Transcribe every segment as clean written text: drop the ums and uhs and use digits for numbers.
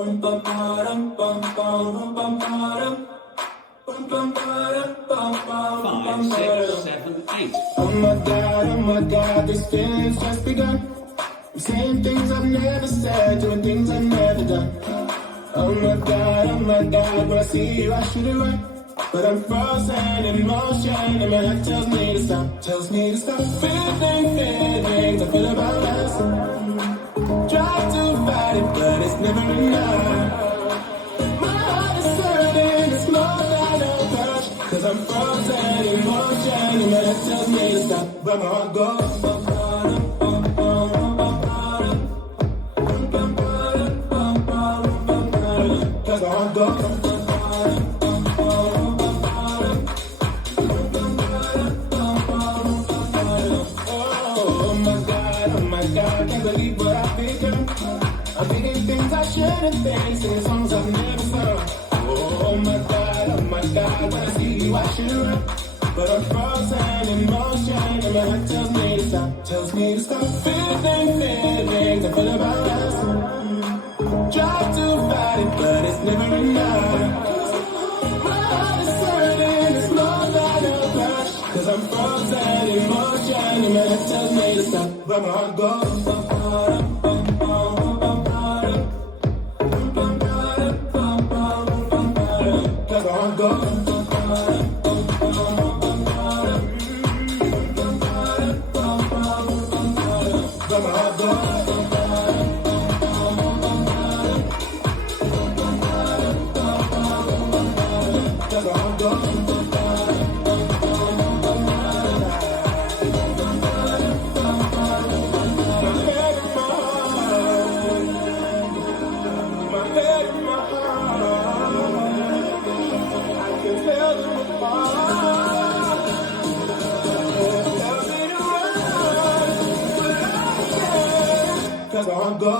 Five, six, seven, eight. Oh my God, this feeling's just begun. I'm saying things I've never said, doing things I've never done. Oh my God, when I see you I should have run. But I'm frozen in motion and my heart tells me to stop. Tells me to stop feelings I feel about us. Try to fight it, but it's never enough. My heart is hurting, it's more than a crush. Cause I'm frozen in motion and my heart tells me to stop. But my heart goes. Cause my heart goes. I can't believe what I've become. I'm thinking things I shouldn't think, singing songs I've never sung. Oh my God, when I see you I should run. But I'm frozen in motion and my heart tells me to stop. Tells me to stop feelings I feel about us. Try to fight it, but it's never enough. My heart is hurting, it's more than a crush. Cause I'm frozen in motion and my heart tells me to stop. But my heart goes. Cause my heart goes. But my heart goes. Cause my heart goes. Cause I want to go.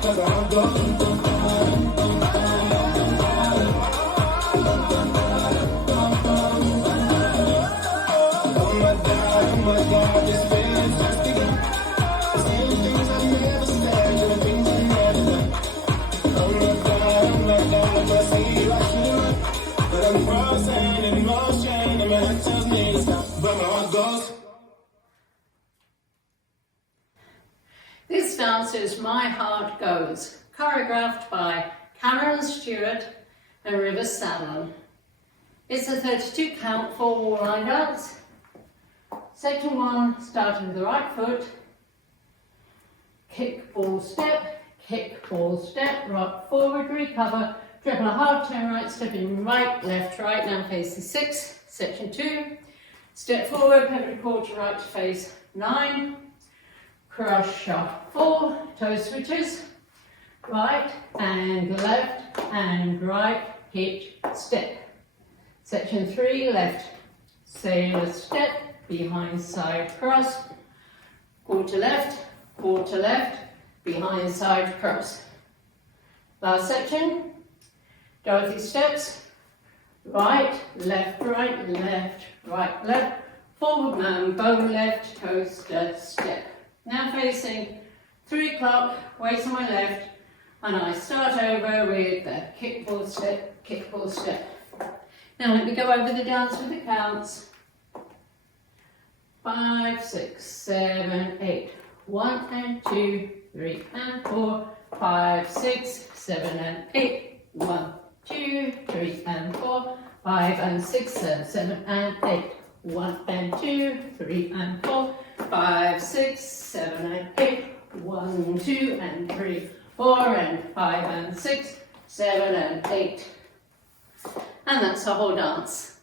Cause I want to go. Oh my God, this feeling's just begun. Saying things I've never said, doing things I've never done. Oh my God, when I see you I should run. But I'm frozen in motion and my heart tells me to stop. But my heart goes. This dance is My Heart Goes, choreographed by Cameron Stewart and River Saddle. It's a 32 count 4-wall line dance. Section 1, starting with the right foot, kick, ball, step, right forward, recover, triple a half turn right, step in right, left, right, now facing 6, section 2, step forward, pivot quarter right to face 9, cross shuffle 4, toe switches, right and left and right, hitch, step. Section 3, left, sailor step, behind side cross, quarter left, behind side cross. Last section, Dorothy steps, right, left, forward man, bow left, coaster, step. Now facing 3 o'clock, weights on my left, and I start over with the kick, ball, step. Now let me go over the dance with the counts. 5, 6, 7, 8. 1 and 2, 3 and 4. 5, 6, 7 and 8. 1, 2, 3 and 4. 5 and 6 and 7 and 8. 1 and 2, 3 and 4. 5, 6, 7 and 8. 1, 2 and 3, 4 and 5 and 6, 7 and 8. And that's the whole dance.